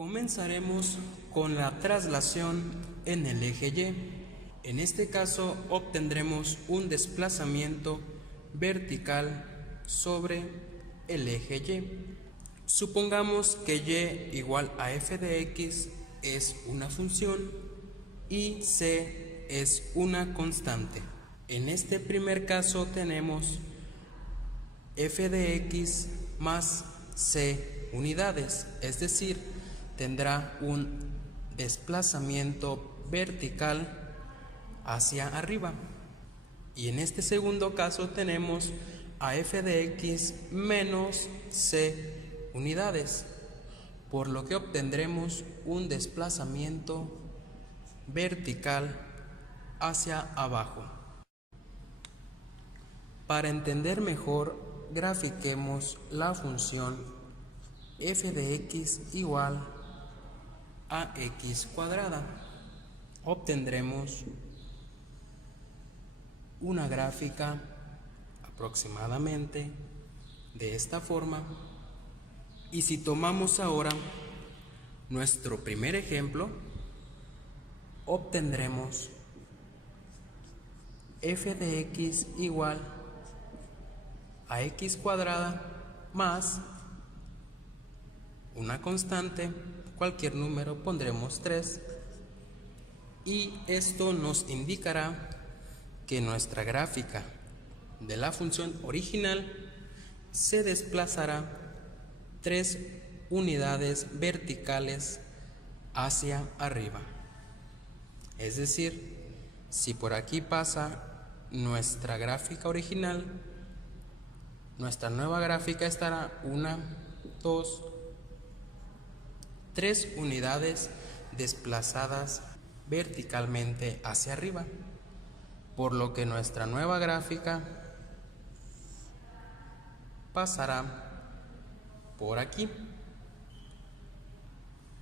Comenzaremos con la traslación en el eje Y. En este caso obtendremos un desplazamiento vertical sobre el eje Y. Supongamos que y igual a f de x es una función y c es una constante. En este primer caso tenemos f de x más c unidades, es decir, tendrá un desplazamiento vertical hacia arriba. Y en este segundo caso tenemos a f de x menos c unidades, por lo que obtendremos un desplazamiento vertical hacia abajo. Para entender mejor, grafiquemos la función f de x igual a x cuadrada. Obtendremos una gráfica aproximadamente de esta forma. Y si tomamos ahora nuestro primer ejemplo, obtendremos f de x igual a x cuadrada más una constante, cualquier número, pondremos 3, y esto nos indicará que nuestra gráfica de la función original se desplazará 3 unidades verticales hacia arriba. Es decir, si por aquí pasa nuestra gráfica original, nuestra nueva gráfica estará 1, 2, 3 unidades desplazadas verticalmente hacia arriba, por lo que nuestra nueva gráfica pasará por aquí.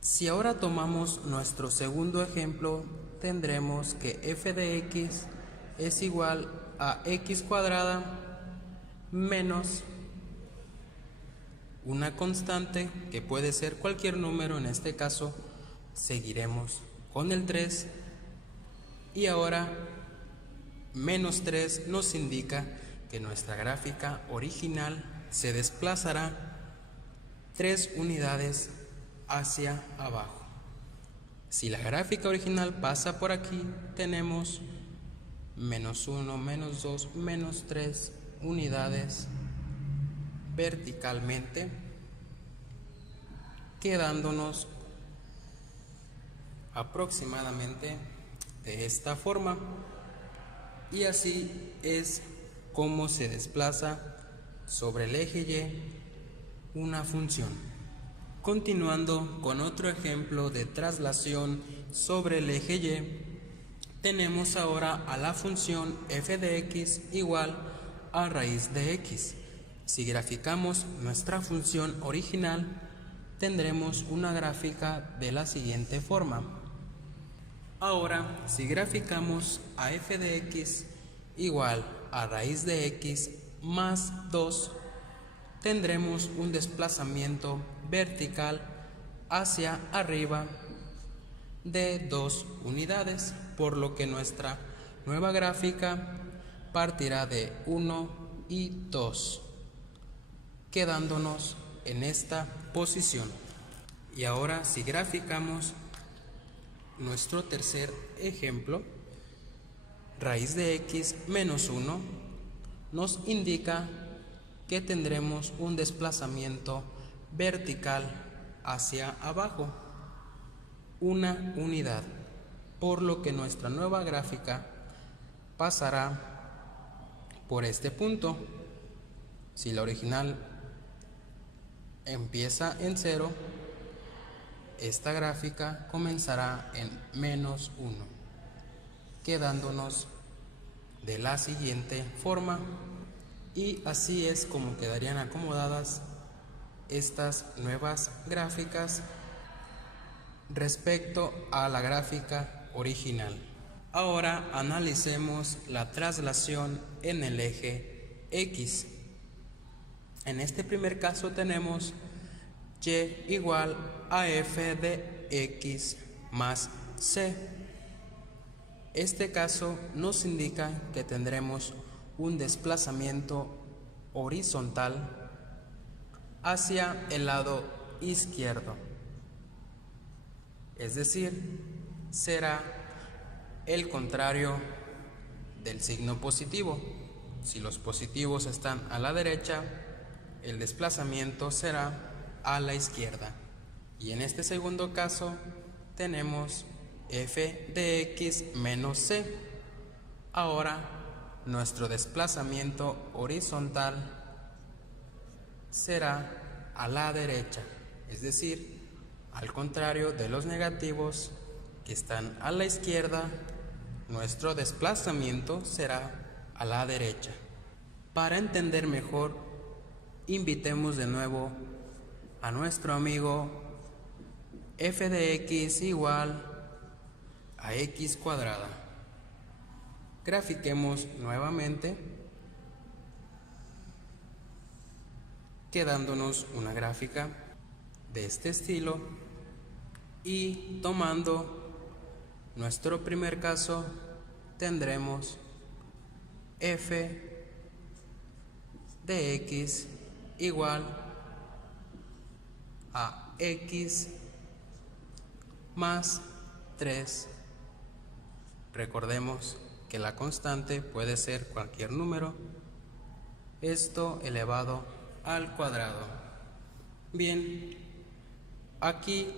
Si ahora tomamos nuestro segundo ejemplo, tendremos que f de x es igual a x cuadrada menos una constante que puede ser cualquier número. En este caso seguiremos con el 3, y ahora menos 3 nos indica que nuestra gráfica original se desplazará 3 unidades hacia abajo. Si la gráfica original pasa por aquí, tenemos menos 1, menos 2, menos 3 unidades verticalmente, quedándonos aproximadamente de esta forma. Y así es como se desplaza sobre el eje Y una función. Continuando con otro ejemplo de traslación sobre el eje Y, tenemos ahora a la función f de x igual a raíz de x. Si graficamos nuestra función original, tendremos una gráfica de la siguiente forma. Ahora, si graficamos a f de x igual a raíz de x más 2, tendremos un desplazamiento vertical hacia arriba de 2 unidades, por lo que nuestra nueva gráfica partirá de 1 y 2, quedándonos en esta posición. Y ahora, si graficamos nuestro tercer ejemplo, raíz de x menos 1 nos indica que tendremos un desplazamiento vertical hacia abajo, una unidad, por lo que nuestra nueva gráfica pasará por este punto. Si la original empieza en 0, esta gráfica comenzará en menos 1, quedándonos de la siguiente forma. Y así es como quedarían acomodadas estas nuevas gráficas respecto a la gráfica original. Ahora analicemos la traslación en el eje X. En este primer caso tenemos y igual a f de x más c. Este caso nos indica que tendremos un desplazamiento horizontal hacia el lado izquierdo, es decir, será el contrario del signo positivo. Si los positivos están a la derecha, el desplazamiento será a la izquierda. Y en este segundo caso tenemos f de x menos c. Ahora nuestro desplazamiento horizontal será a la derecha, es decir, al contrario de los negativos que están a la izquierda, nuestro desplazamiento será a la derecha. Para entender mejor, invitemos de nuevo a nuestro amigo f de x igual a x cuadrada. Grafiquemos nuevamente, quedándonos una gráfica de este estilo y tomando nuestro primer caso, tendremos f de x igual a x más 3. Recordemos que la constante puede ser cualquier número, esto elevado al cuadrado. Bien, aquí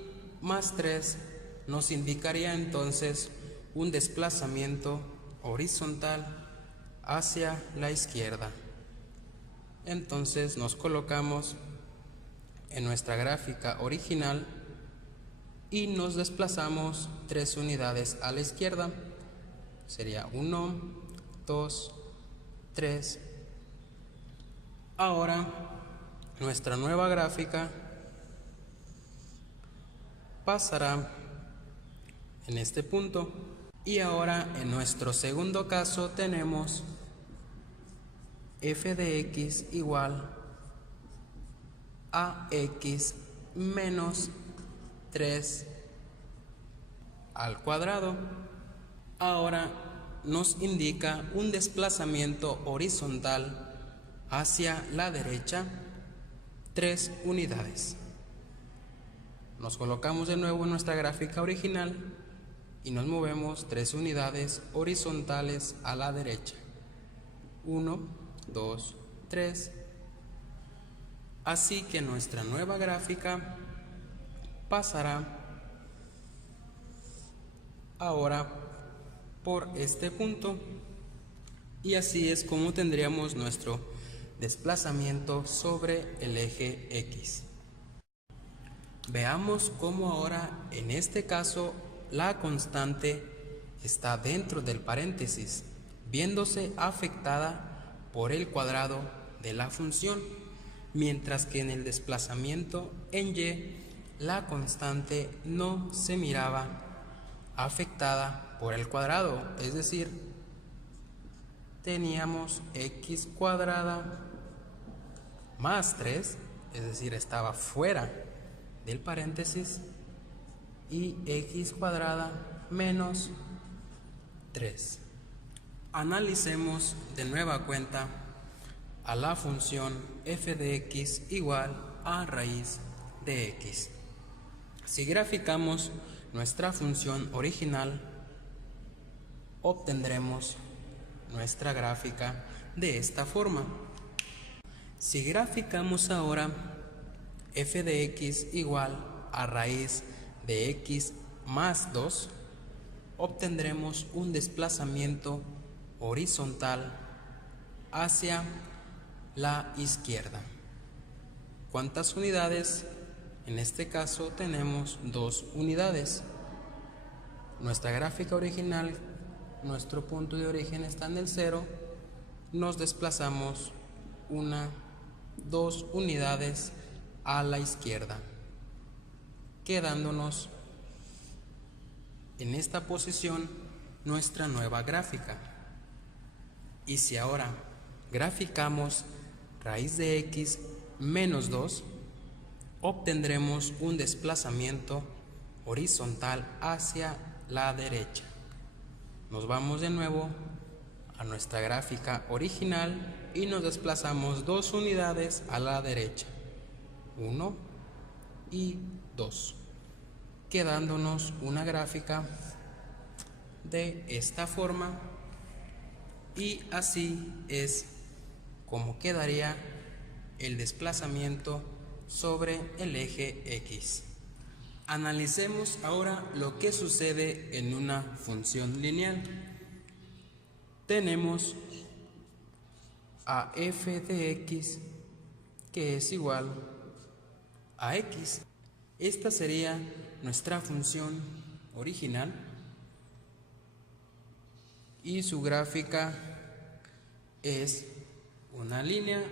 más 3 nos indicaría entonces un desplazamiento horizontal hacia la izquierda. Entonces nos colocamos en nuestra gráfica original y nos desplazamos 3 unidades a la izquierda. Sería 1, 2, 3. Ahora nuestra nueva gráfica pasará en este punto. Y ahora en nuestro segundo caso tenemos f de x igual a x menos 3 al cuadrado. Ahora nos indica un desplazamiento horizontal hacia la derecha 3 unidades. Nos colocamos de nuevo en nuestra gráfica original y nos movemos 3 unidades horizontales a la derecha. 1, 2, 3. Así que nuestra nueva gráfica pasará ahora por este punto y así es como tendríamos nuestro desplazamiento sobre el eje X. Veamos cómo ahora en este caso la constante está dentro del paréntesis, viéndose afectada por el cuadrado de la función, mientras que en el desplazamiento en y la constante no se miraba afectada por el cuadrado, es decir, teníamos x cuadrada más 3, es decir, estaba fuera del paréntesis, y x cuadrada menos 3. Analicemos de nueva cuenta a la función f de x igual a raíz de x. Si graficamos nuestra función original, obtendremos nuestra gráfica de esta forma. Si graficamos ahora f de x igual a raíz de x más 2, obtendremos un desplazamiento horizontal hacia la izquierda. ¿Cuántas unidades? En este caso tenemos 2 unidades. Nuestra gráfica original, nuestro punto de origen está en el 0, nos desplazamos 2 unidades a la izquierda, quedándonos en esta posición nuestra nueva gráfica. Y si ahora graficamos raíz de x menos 2, obtendremos un desplazamiento horizontal hacia la derecha. Nos vamos de nuevo a nuestra gráfica original y nos desplazamos 2 unidades a la derecha, 1 y 2, quedándonos una gráfica de esta forma, y así es como quedaría el desplazamiento sobre el eje X. Analicemos ahora lo que sucede en una función lineal. Tenemos a f de x, que es igual a x. Esta sería nuestra función original y su gráfica es una línea,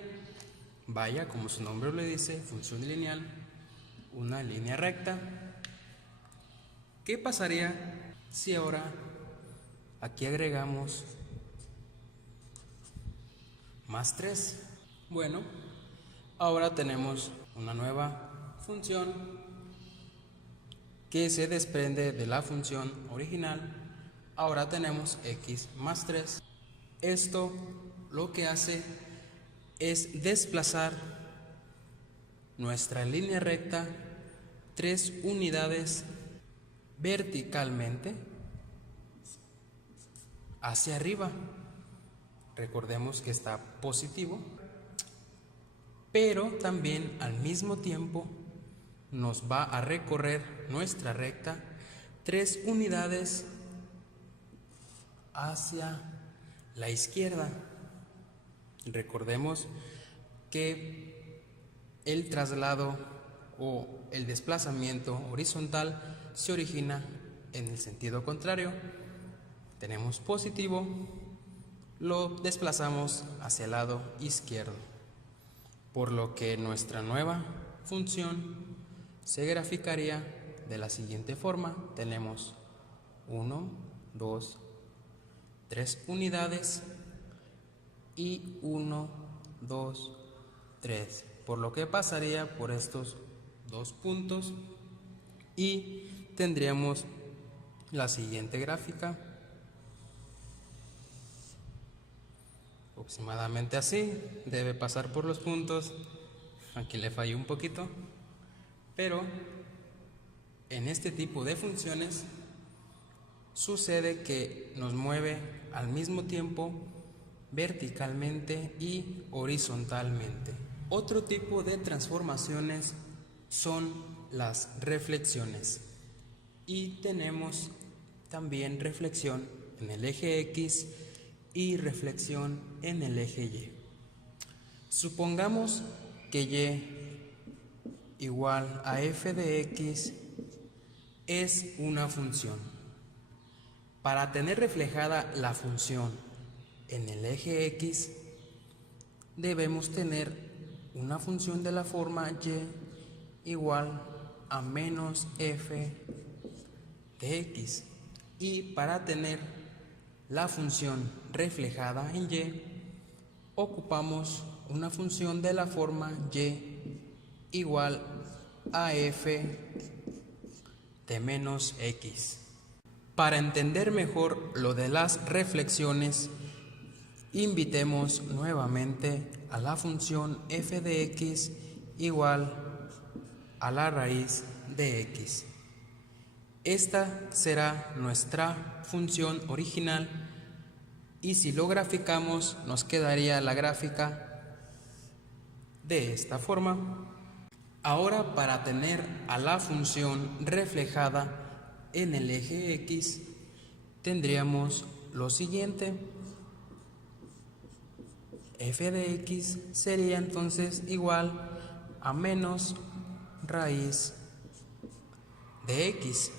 vaya, como su nombre lo dice, función lineal, una línea recta. ¿Qué pasaría si ahora aquí agregamos más 3? Bueno, ahora tenemos una nueva función que se desprende de la función original. Ahora tenemos x más 3. Esto lo que hace es desplazar nuestra línea recta 3 unidades verticalmente hacia arriba. Recordemos que está positivo, pero también al mismo tiempo nos va a recorrer nuestra recta 3 unidades hacia la izquierda. Recordemos que el traslado o el desplazamiento horizontal se origina en el sentido contrario. Tenemos positivo, lo desplazamos hacia el lado izquierdo, por lo que nuestra nueva función se graficaría de la siguiente forma. Tenemos 1, 2, 3 unidades y 1, 2, 3, por lo que pasaría por estos 2 puntos y tendríamos la siguiente gráfica, aproximadamente así. Debe pasar por los puntos, aquí le fallé un poquito, pero en este tipo de funciones sucede que nos mueve al mismo tiempo verticalmente y horizontalmente. Otro tipo de transformaciones son las reflexiones, y tenemos también reflexión en el eje X y reflexión en el eje Y. Supongamos que Y igual a f de x es una función. Para tener reflejada la función en el eje X, debemos tener una función de la forma y igual a menos f de x. Y para tener la función reflejada en y, ocupamos una función de la forma y igual a f de menos x. Para entender mejor lo de las reflexiones, invitemos nuevamente a la función f de x igual a la raíz de x. Esta será nuestra función original, y si lo graficamos nos quedaría la gráfica de esta forma. Ahora, para tener a la función reflejada en el eje X, tendríamos lo siguiente. F de x sería entonces igual a menos raíz de x.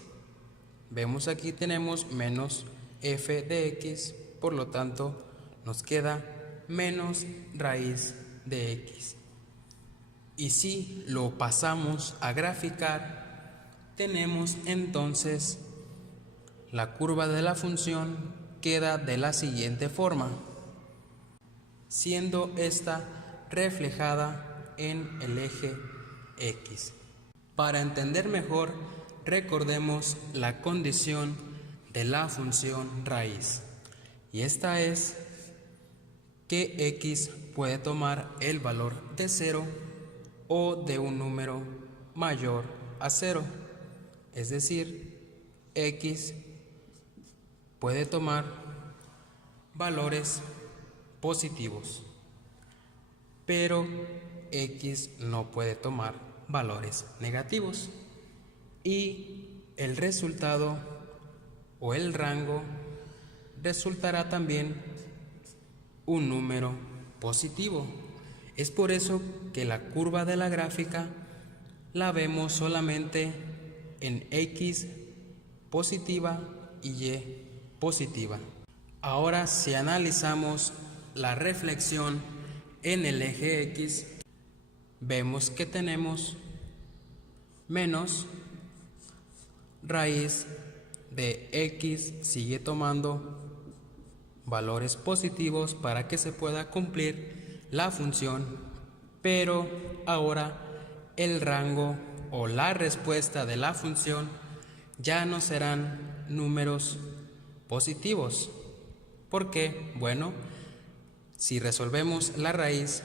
Vemos aquí tenemos menos f de x, por lo tanto nos queda menos raíz de x. Y si lo pasamos a graficar, tenemos entonces la curva de la función queda de la siguiente forma, siendo esta reflejada en el eje X. Para entender mejor, recordemos la condición de la función raíz, y esta es que x puede tomar el valor de 0 o de un número mayor a 0, es decir, x puede tomar valores positivos, pero x no puede tomar valores negativos, y el resultado o el rango resultará también un número positivo. Es por eso que la curva de la gráfica la vemos solamente en x positiva y y positiva. Ahora, si analizamos la reflexión en el eje x, vemos que tenemos menos raíz de x sigue tomando valores positivos para que se pueda cumplir la función, pero ahora el rango o la respuesta de la función ya no serán números positivos. ¿Por qué? Bueno, si resolvemos la raíz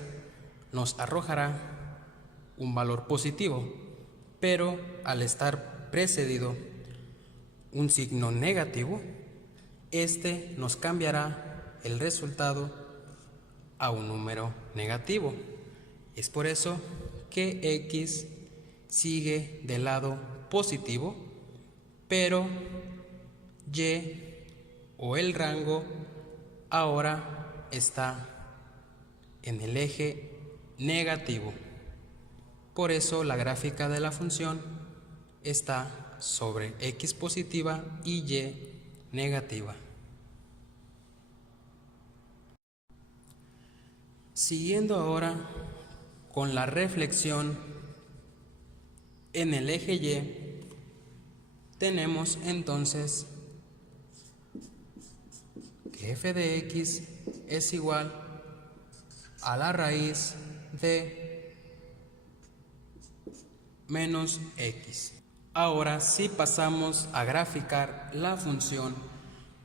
nos arrojará un valor positivo, pero al estar precedido un signo negativo, este nos cambiará el resultado a un número negativo. Es por eso que x sigue del lado positivo, pero y o el rango ahora está en el eje negativo. Por eso la gráfica de la función está sobre x positiva y y negativa. Siguiendo ahora con la reflexión en el eje y, tenemos entonces que f de x es igual a la raíz de menos x. Ahora, si pasamos a graficar la función,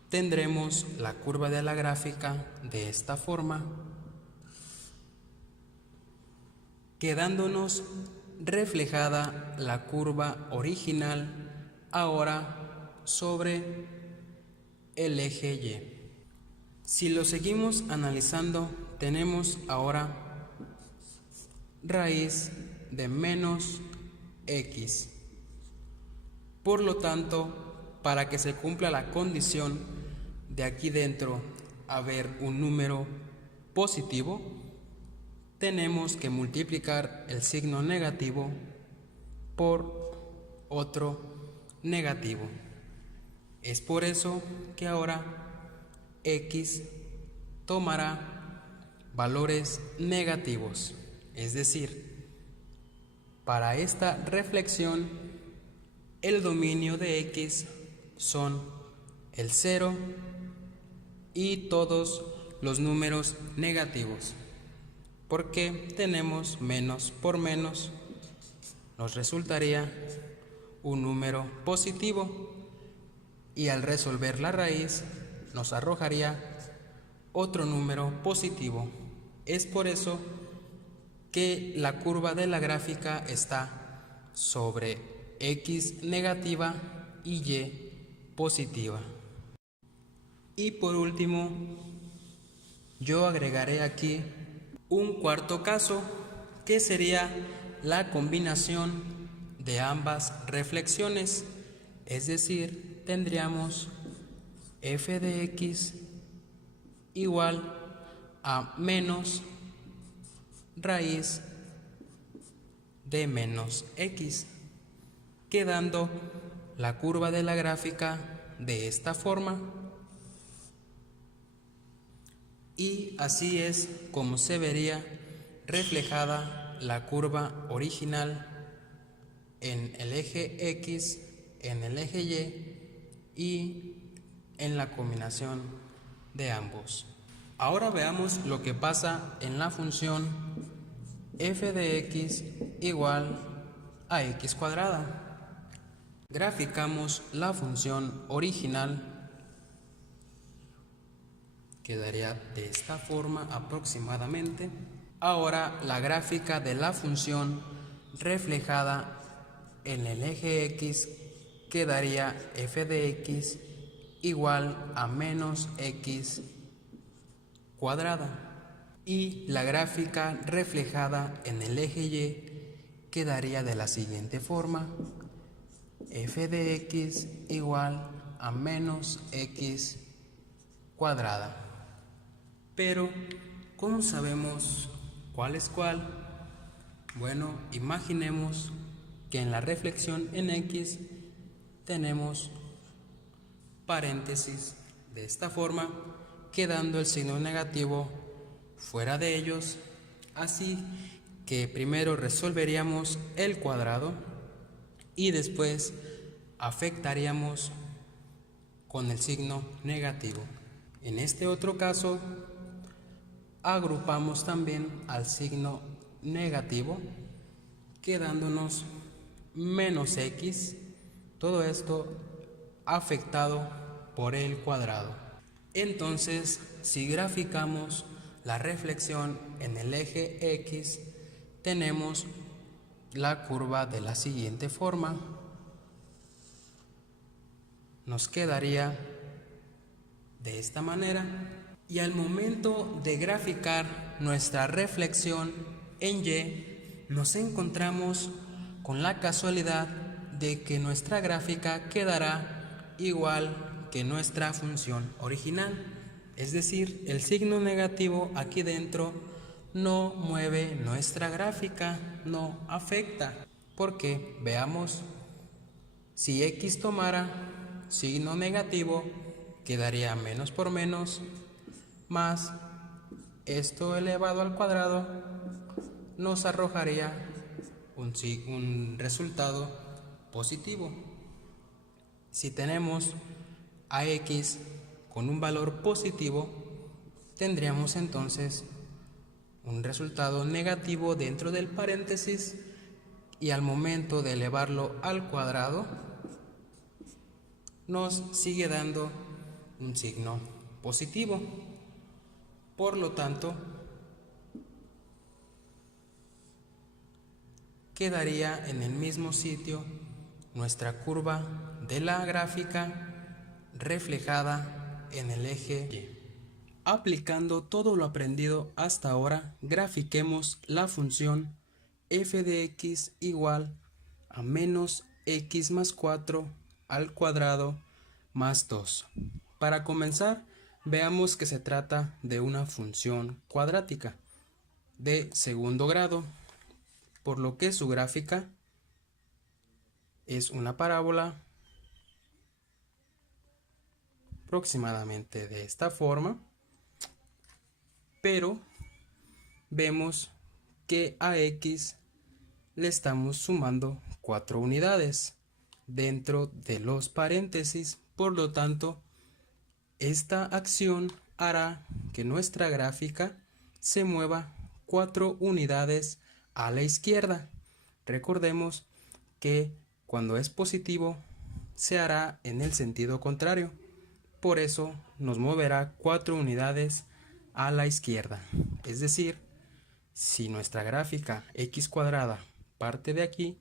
tendremos la curva de la gráfica de esta forma, quedándonos reflejada la curva original ahora sobre el eje y. Si lo seguimos analizando, tenemos ahora raíz de menos x. Por lo tanto, para que se cumpla la condición de aquí dentro haber un número positivo, tenemos que multiplicar el signo negativo por otro negativo. Es por eso que ahora x tomará valores negativos, es decir, para esta reflexión el dominio de x son el 0 y todos los números negativos, porque tenemos menos por menos, nos resultaría un número positivo, y al resolver la raíz nos arrojaría otro número positivo. Es por eso que la curva de la gráfica está sobre x negativa y y positiva. Y por último, yo agregaré aquí un cuarto caso, que sería la combinación de ambas reflexiones, es decir, tendríamos f de x igual a menos raíz de menos x, quedando la curva de la gráfica de esta forma, y así es como se vería reflejada la curva original en el eje x, en el eje y en la combinación de ambos. Ahora veamos lo que pasa en la función f de x igual ax cuadrada. Graficamos la función original. Quedaría de esta forma aproximadamente. Ahora la gráfica de la función reflejada en el eje x quedaría f de x igual a menos x cuadrada. Y la gráfica reflejada en el eje y quedaría de la siguiente forma: f de x igual a menos x cuadrada. Pero, ¿cómo sabemos cuál es cuál? Bueno, imaginemos que en la reflexión en x tenemos paréntesis de esta forma, quedando el signo negativo fuera de ellos, así que primero resolveríamos el cuadrado y después afectaríamos con el signo negativo. En este otro caso, agrupamos también al signo negativo, quedándonos menos x, todo esto afectado por el cuadrado. Entonces, si graficamos la reflexión en el eje x, tenemos la curva de la siguiente forma. Nos quedaría de esta manera. Y al momento de graficar nuestra reflexión en y, nos encontramos con la casualidad de que nuestra gráfica quedará igual que nuestra función original. Es decir, el signo negativo aquí dentro no mueve nuestra gráfica, no afecta. Porque, veamos, si x tomara signo negativo, quedaría menos por menos, más esto elevado al cuadrado, nos arrojaría un resultado positivo. Si tenemos a x con un valor positivo, tendríamos entonces un resultado negativo dentro del paréntesis, y al momento de elevarlo al cuadrado nos sigue dando un signo positivo. Por lo tanto, quedaría en el mismo sitio nuestra curva de la gráfica reflejada en el eje y. Aplicando todo lo aprendido hasta ahora, grafiquemos la función f de x igual a menos x más 4 al cuadrado más 2. Para comenzar, veamos que se trata de una función cuadrática de segundo grado, por lo que su gráfica es una parábola aproximadamente de esta forma, pero vemos que a x le estamos sumando 4 unidades dentro de los paréntesis. Por lo tanto, esta acción hará que nuestra gráfica se mueva 4 unidades a la izquierda. Recordemos que cuando es positivo se hará en el sentido contrario. Por eso nos moverá 4 unidades a la izquierda. Es decir, si nuestra gráfica x cuadrada parte de aquí,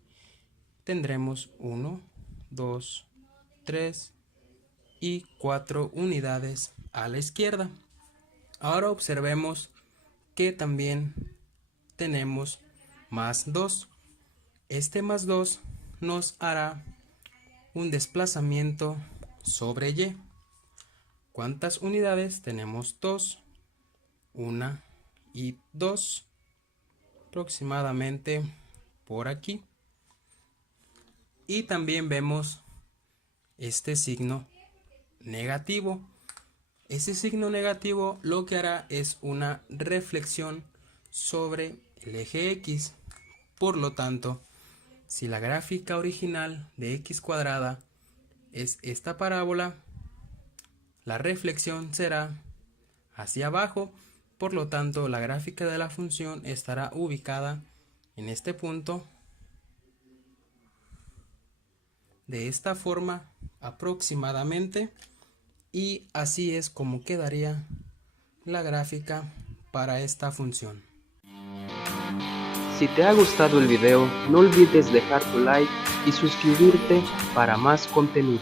tendremos 1, 2, 3 y 4 unidades a la izquierda. Ahora observemos que también tenemos más 2. Este más 2 nos hará un desplazamiento sobre y. ¿Cuántas unidades? Tenemos 2, 1 y 2, aproximadamente por aquí. Y también vemos este signo negativo. Ese signo negativo lo que hará es una reflexión sobre el eje x. Por lo tanto, si la gráfica original de x cuadrada es esta parábola, la reflexión será hacia abajo. Por lo tanto, la gráfica de la función estará ubicada en este punto de esta forma aproximadamente, y así es como quedaría la gráfica para esta función. Si te ha gustado el video, no olvides dejar tu like y suscribirte para más contenido.